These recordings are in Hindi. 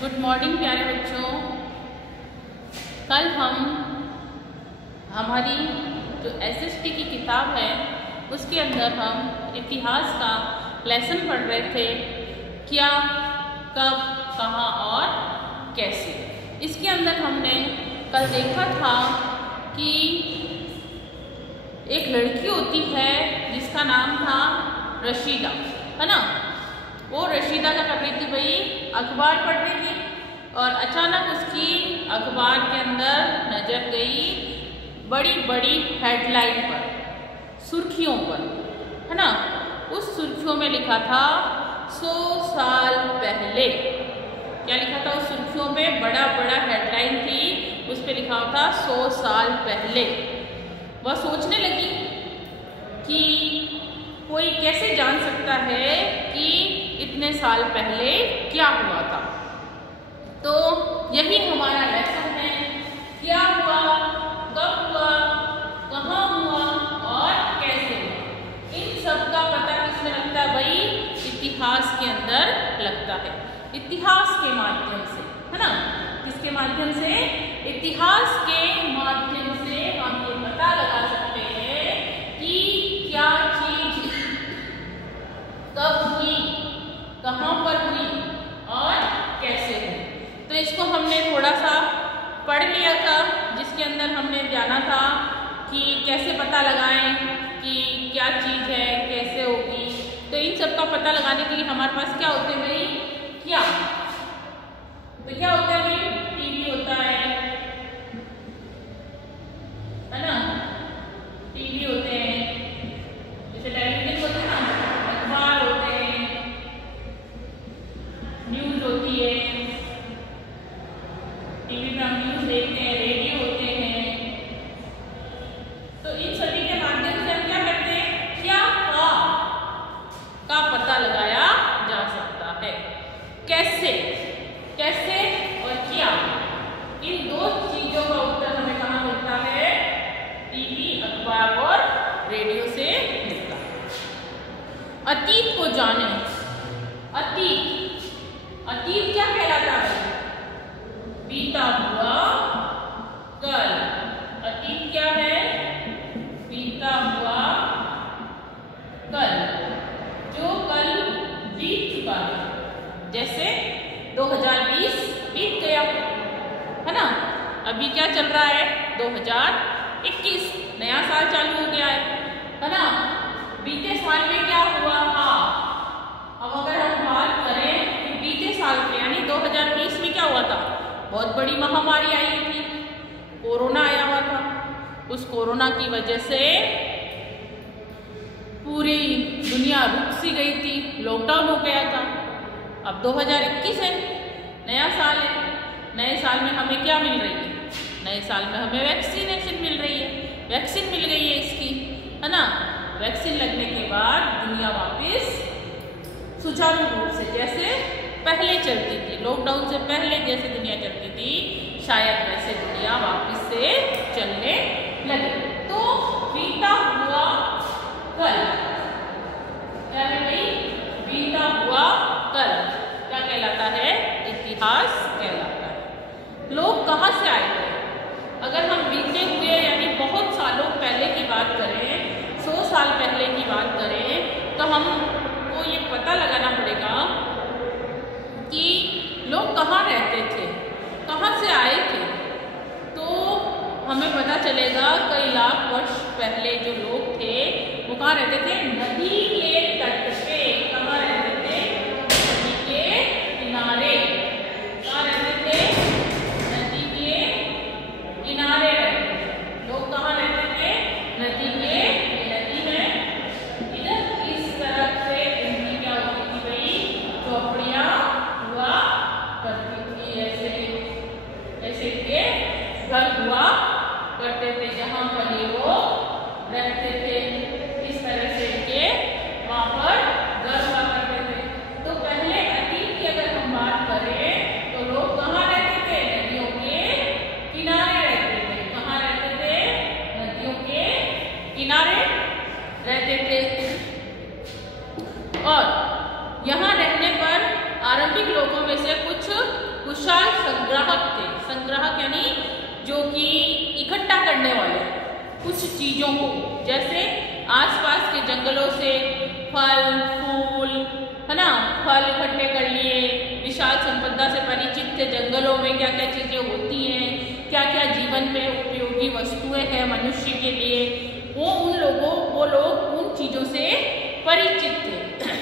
गुड मॉर्निंग प्यारे बच्चों। कल हम हमारी जो एसएसटी की किताब है उसके अंदर हम इतिहास का लेसन पढ़ रहे थे। क्या, कब, कहाँ और कैसे। इसके अंदर हमने कल देखा था कि एक लड़की होती है जिसका नाम था रशीदा, है ना। वो रशीदा क्या कर रही थी भाई, अखबार पढ़ रही थी और अचानक उसकी अखबार के अंदर नजर गई बड़ी बड़ी हेडलाइन पर, सुर्खियों पर, है ना। उस सुर्खियों में लिखा था 100 साल पहले। क्या लिखा था उस सुर्खियों में, बड़ा बड़ा हेडलाइन थी, उस पर लिखा था 100 साल पहले। वह सोचने लगी कि कोई कैसे जान सकता है कि इतने साल पहले क्या हुआ था। तो यही हमारा लेसन है, क्या हुआ, कब हुआ, कहाँ हुआ और कैसे हुआ। इन सब का पता किसमें लगता है भाई, इतिहास के अंदर लगता है, इतिहास के माध्यम से, है ना। किसके माध्यम से, इतिहास के माध्यम से हम ये पता लगा सकते हैं कि क्या चीज कब हुई, कहाँ पर हुई और कैसे हुई। तो इसको हमने थोड़ा सा पढ़ लिया था, जिसके अंदर हमने जाना था कि कैसे पता लगाएं कि क्या चीज़ है, कैसे होगी। तो इन सब का पता लगाने के लिए हमारे पास क्या होते हैं भाई, क्या, तो क्या होता है भाई, टीवी होता है ना, टीवी होते हैं, जैसे टेलीविजन होते हैं ना, अखबार होते हैं, न्यूज होती है, टीवी पर हम न्यूज देखते हैं, रेडियो होते हैं। तो इन सभी के माध्यम से हम क्या करते हैं, क्या का पता लगाया जा सकता है। कैसे, कैसे और क्या, इन दो चीजों का उत्तर हमें कहाँ मिलता है, टीवी, अखबार और रेडियो से मिलता है। अतीत को जाने, अतीत, अतीत क्या कहलाता है, बीता हुआ कल। अतीत क्या है, बीता हुआ कल, जो कल बीत चुका है। जैसे 2020 बीत गया, है ना। अभी क्या चल रहा है, 2021, नया साल चालू हो गया है ना। बीते साल में क्या हुआ, अब अगर हम बात करें कि बीते साल में यानी 2020 में क्या हुआ था, बहुत बड़ी महामारी आई थी, कोरोना आया हुआ था। उस कोरोना की वजह से पूरी दुनिया रुक सी गई थी, लॉकडाउन हो गया था। अब 2021 है, नया साल है। नए साल में हमें क्या मिल रही है, नए साल में हमें वैक्सीनेशन मिल रही है, वैक्सीन मिल गई है इसकी, है ना। वैक्सीन लगने के बाद दुनिया वापस सुचारू रूप से जैसे पहले चलती थी, लॉकडाउन से पहले जैसे दुनिया चलती थी, शायद वैसे दुनिया वापस से चलने लगे। तो बीता हुआ कल क्या है भाई, बीता हुआ कल क्या कहलाता है, इतिहास कहलाता है। लोग कहाँ से आए थे, अगर हम बीते हुए यानी बहुत सालों पहले की बात करें, 100 साल पहले की बात करें, तो हमको ये पता लगाना पड़ेगा कि लोग कहाँ रहते थे, कहाँ से आए थे। तो हमें पता चलेगा कई लाख वर्ष पहले जो लोग थे वो कहाँ रहते थे, नदी के तट पे। कहाँ रहते थे, नदी के किनारे। कहाँ रहते थे, नदी के किनारे रहते थे लोग। कहाँ रहते थे, नदी के, नदी है इधर, इस तरफ से इनकी क्या होती थी भाई, झोपड़ियाँ हुआ करती थी, ऐसे ऐसे के घर हुआ करते थे, जहाँ पर ये वो रहते थे। इस तरह से के वहाँ पर घर हुआ करते थे। तो पहले अतीत की अगर हम बात करें तो लोग कहाँ रहते थे, नदियों के किनारे रहते थे। कहाँ रहते थे, नदियों के किनारे रहते थे। और यहाँ रहने पर आरंभिक लोगों में से कुछ कुशल संग्राहक थे। संग्राहक यानी जो कि इकट्ठा करने वाले कुछ चीजों को, जैसे आसपास के जंगलों से फल फूल, है ना, फल इकट्ठे कर लिए, विशाल संपदा से परिचित थे। जंगलों में क्या क्या चीजें होती हैं, क्या क्या जीवन में उपयोगी वस्तुएं हैं मनुष्य के लिए, वो लोग उन चीजों से परिचित थे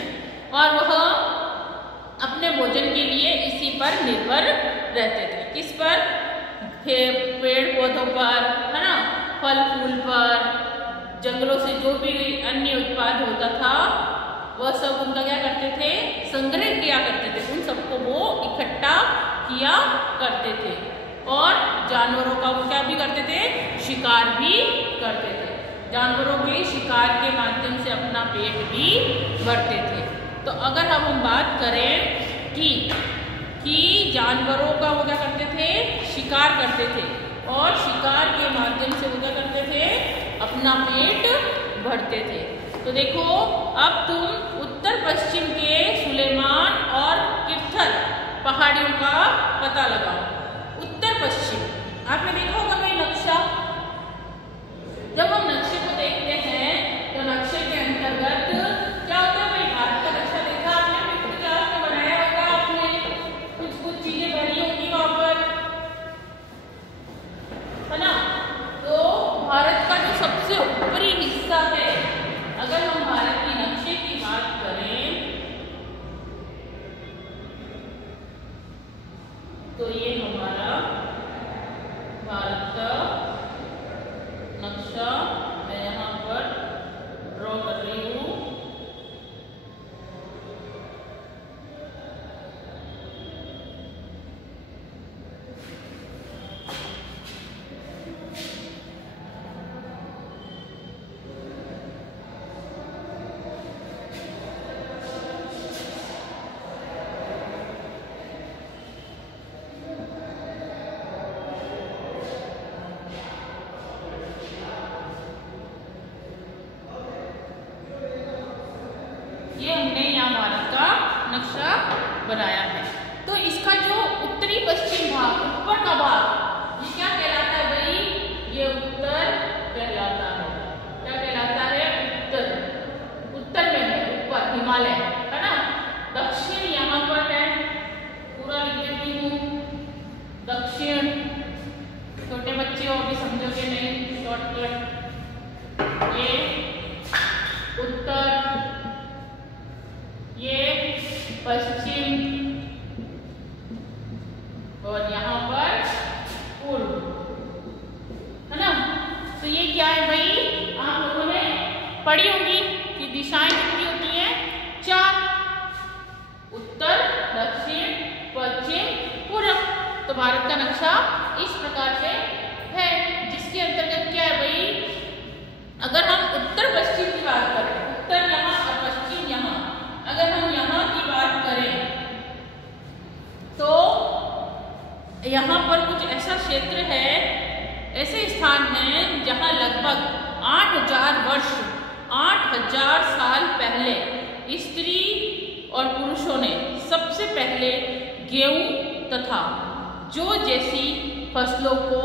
और वह अपने भोजन के लिए इसी पर निर्भर रहते थे। किस पर? पेड़ पौधों पर, है ना, फल फूल पर, जंगलों से जो भी अन्य उत्पाद होता था वह सब उनका क्या करते थे? संग्रह किया करते थे। उन सबको वो इकट्ठा किया करते थे और जानवरों का वो क्या भी करते थे? शिकार भी करते थे। जानवरों के शिकार के माध्यम से अपना पेट भी भरते थे। तो अगर हम बात करें कि जानवरों का वो क्या करते थे? शिकार करते थे और शिकार के माध्यम से वो क्या करते थे? अपना पेट भरते थे। तो देखो, अब तुम उत्तर पश्चिम के सुलेमान और किर्थल पहाड़ियों का पता लगाओ। उत्तर पश्चिम आपने देखा होगा कोई नक्शा। जब हम नक्शे को देखते हैं तो नक्शे के अंतर्गत क्या होता है? भाई भारत का नक्शा देखा आपने, फिफ्थ क्लास में बनाया होगा आपने, कुछ चीजें बनी होगी वहां पर, है ना। तो भारत का जो सबसे ऊपरी हिस्सा है, अगर हम भारत के नक्शे की बात करें तो ये हमारा भारत का नक्शा मैं यहाँ पर ड्रॉ कर रही हूँ। ये हमने यहाँ भारत का नक्शा बनाया है। तो इसका जो उत्तरी पश्चिम भाग, ऊपर का भाग, ये क्या कहलाता है भाई? ये उत्तर कहलाता है। क्या कहलाता है? उत्तर। उत्तर में है, ऊपर हिमालय, है ना। दक्षिण यहाँ पर है, पूरा लिख देती हूँ। दक्षिण, छोटे बच्चे हो अभी समझोगे नहीं, शॉर्टकट। ये उत्तर, ये पश्चिम और यहाँ पर पूर्व, है ना। तो ये क्या है भाई? आप लोगों ने पढ़ी होगी कि दिशाएं कितनी होती हैं? 4, उत्तर, दक्षिण, पश्चिम, पूर्व। तो भारत का नक्शा इस प्रकार से है, जिसके अंतर्गत क्या है भाई? अगर हम उत्तर पश्चिम की बात करें, उत्तर यहाँ और पश्चिम यहाँ, अगर हम यहाँ की बात करें तो यहाँ पर कुछ ऐसा क्षेत्र है, ऐसे स्थान हैं जहाँ लगभग 8,000 साल पहले स्त्री और पुरुषों ने सबसे पहले गेहूं तथा जौ जैसी फसलों को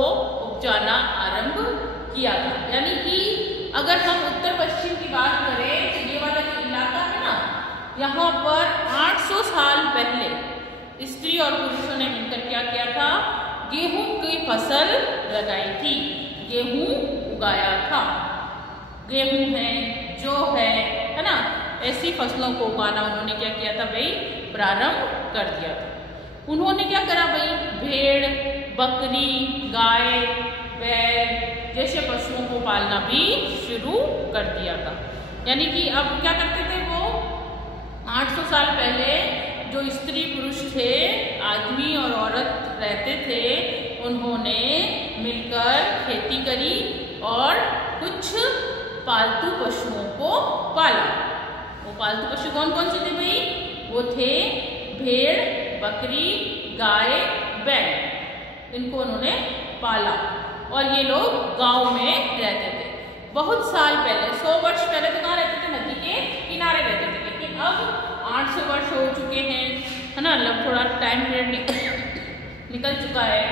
उपजाना आरंभ किया था। यानी कि अगर हम उत्तर पश्चिम की बात करें तो ये वाला जो इलाका है ना, यहाँ पर 800 साल पहले स्त्री और पुरुषों ने मिलकर क्या किया था? गेहूं की फसल लगाई थी, गेहूं उगाया था। गेहूं है, जौ है ना, ऐसी फसलों को उगाना उन्होंने क्या किया था भाई? प्रारंभ कर दिया था। उन्होंने क्या करा भाई? भेड़, बकरी, गाय, बैल जैसे पशुओं को पालना भी शुरू कर दिया था। यानी कि अब क्या करते थे वो? 800 साल पहले जो स्त्री पुरुष थे, आदमी और औरत रहते थे, उन्होंने मिलकर खेती करी और कुछ पालतू पशुओं को पाला। वो पालतू पशु कौन कौन से थे भाई? वो थे भेड़, बकरी, गाय, बैल। इनको उन्होंने पाला और ये लोग गांव में रहते थे। बहुत साल पहले, 100 वर्ष पहले तो कहाँ रहते थे? नदी के किनारे रहते थे। लेकिन अब 800 वर्ष हो चुके हैं, है ना। मतलब थोड़ा टाइम पीरियड निकल चुका है,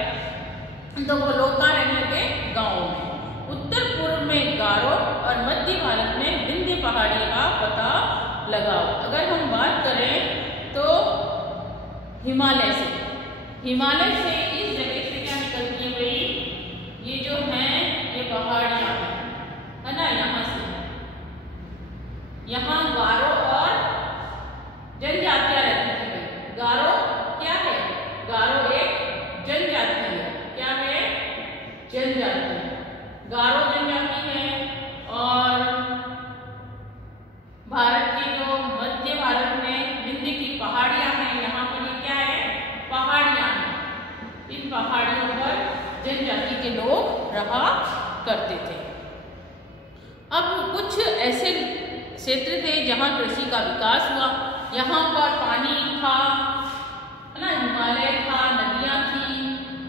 तो वो लोग कहाँ रहने लगे? गाँव में। उत्तर पूर्व में गारो और मध्य भारत में विंध्य पहाड़ी का पता लगाओ। अगर हम बात करें तो हिमालय से इस जगह से क्या निकलती है भाई? ये जो है ये पहाड़ियाँ है ना, यहाँ से यहाँ गारो और जनजातियाँ रहती थी भाई। गारो क्या है? गारो एक जनजाति है। क्या है? जनजाति। गारो जनजाति है। और भारत की जो मध्य भारत में विंध्य की पहाड़ियां हैं, यहाँ पर ये क्या है? पहाड़ियां हैं। इन पहाड़ियों पर जनजाति के लोग रहा करते थे। अब कुछ ऐसे क्षेत्र थे जहाँ कृषि का विकास हुआ। यहाँ पर पानी था, है ना, हिमालय था, नदियाँ थी,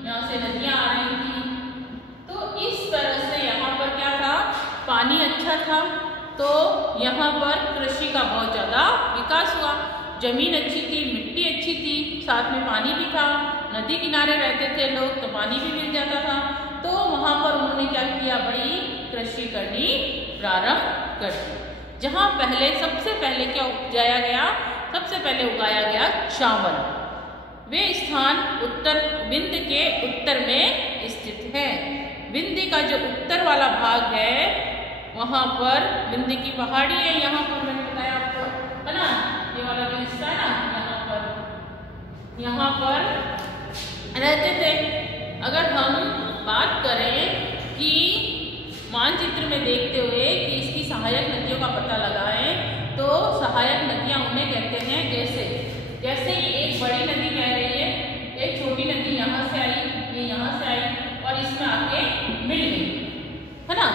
यहाँ से नदियाँ आ रही थी। तो इस तरह से यहाँ पर क्या था? पानी अच्छा था, तो यहाँ पर कृषि का बहुत ज़्यादा विकास हुआ। जमीन अच्छी थी, मिट्टी अच्छी थी, साथ में पानी भी था, नदी किनारे रहते थे लोग तो पानी भी मिल जाता था। तो वहाँ पर उन्होंने क्या किया भाई? कृषि करनी प्रारंभ कर दी। जहाँ सबसे पहले क्या उपजाया गया? सबसे पहले उगाया गया चावल। वे स्थान विंध्य के उत्तर में स्थित है। विंध्य का जो उत्तर वाला भाग है वहाँ पर विंध्य की पहाड़ी है। यहाँ पर मैंने बताया आपको, है ना, ये वाला जो हिस्सा है ना, यहाँ पर रहते थे। अगर हम बात करें कि मानचित्र में देखते हुए कि इसकी सहायक नदियों का पता लगाएं, तो सहायक नदियाँ उन्हें कहते हैं जैसे ये एक बड़ी नदी कह रही है, एक छोटी नदी यहाँ से आई, ये यहाँ से आई और इसमें आके मिल गई, है ना।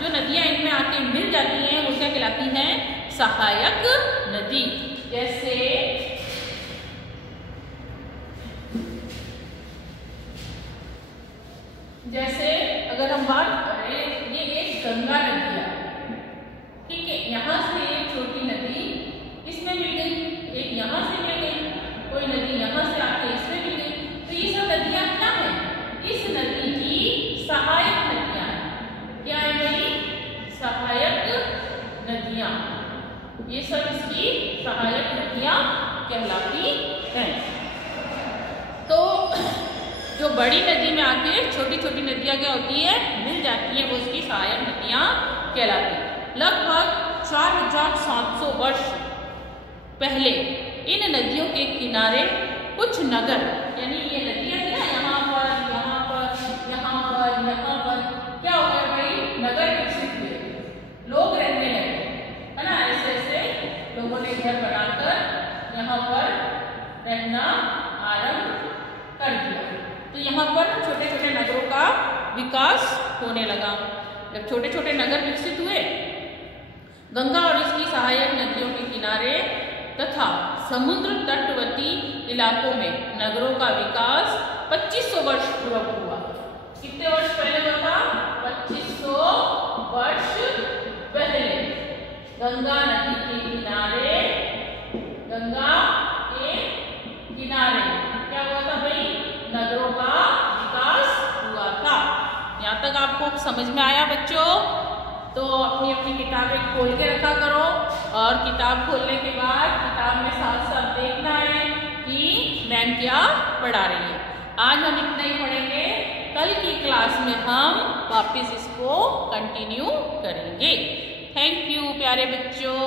जो नदियाँ इनमें आके मिल जाती हैं वो क्या कहलाती हैं? सहायक नदी। जैसे अगर हम बात करें, ये एक गंगा नदी है, ठीक है। यहाँ से एक छोटी नदी इसमें मिल गई, एक यहाँ से मिल गई, कोई नदी यहाँ से आके इसमें मिल गई। तो ये सब नदियाँ क्या है? इस नदी की सहायक नदियाँ हैं। क्या है भाई? सहायक नदियाँ। ये सब इसकी सहायक नदियाँ कहलाती हैं। तो जो बड़ी नदी में आके छोटी छोटी नदियाँ क्या होती है? मिल जाती हैं, वो उसकी सहायक नदियाँ कहलाती हैं। लगभग 4700 वर्ष पहले इन नदियों के किनारे कुछ नगर, यानी ये नदियाँ थी ना, यहाँ पर क्या हो गया भाई? नगर विकसित हुए, लोग रहने लगे, है ना। ऐसे लोगों ने घर बनाकर यहाँ पर रहना आरंभ कर दिया। तो यहाँ पर छोटे छोटे नगरों का विकास होने लगा। जब छोटे छोटे नगर विकसित हुए, गंगा और इसकी सहायक नदियों के किनारे तथा समुद्र तटवर्ती इलाकों में नगरों का विकास 2500 वर्ष पूर्व हुआ। कितने वर्ष पहले हुआ था? 2500 वर्ष पहले। गंगा नदी के किनारे, गंगा के किनारे क्या हुआ था भाई? नगरों का विकास हुआ था। यहाँ तक आपको समझ में आया बच्चों? तो अपनी अपनी किताबें खोल के रखा करो, और किताब खोलने के बाद किताब में साथ साथ देखना है कि मैम क्या पढ़ा रही है। आज हम इतना ही पढ़ेंगे, कल की क्लास में हम वापस इसको कंटिन्यू करेंगे। थैंक यू प्यारे बच्चों।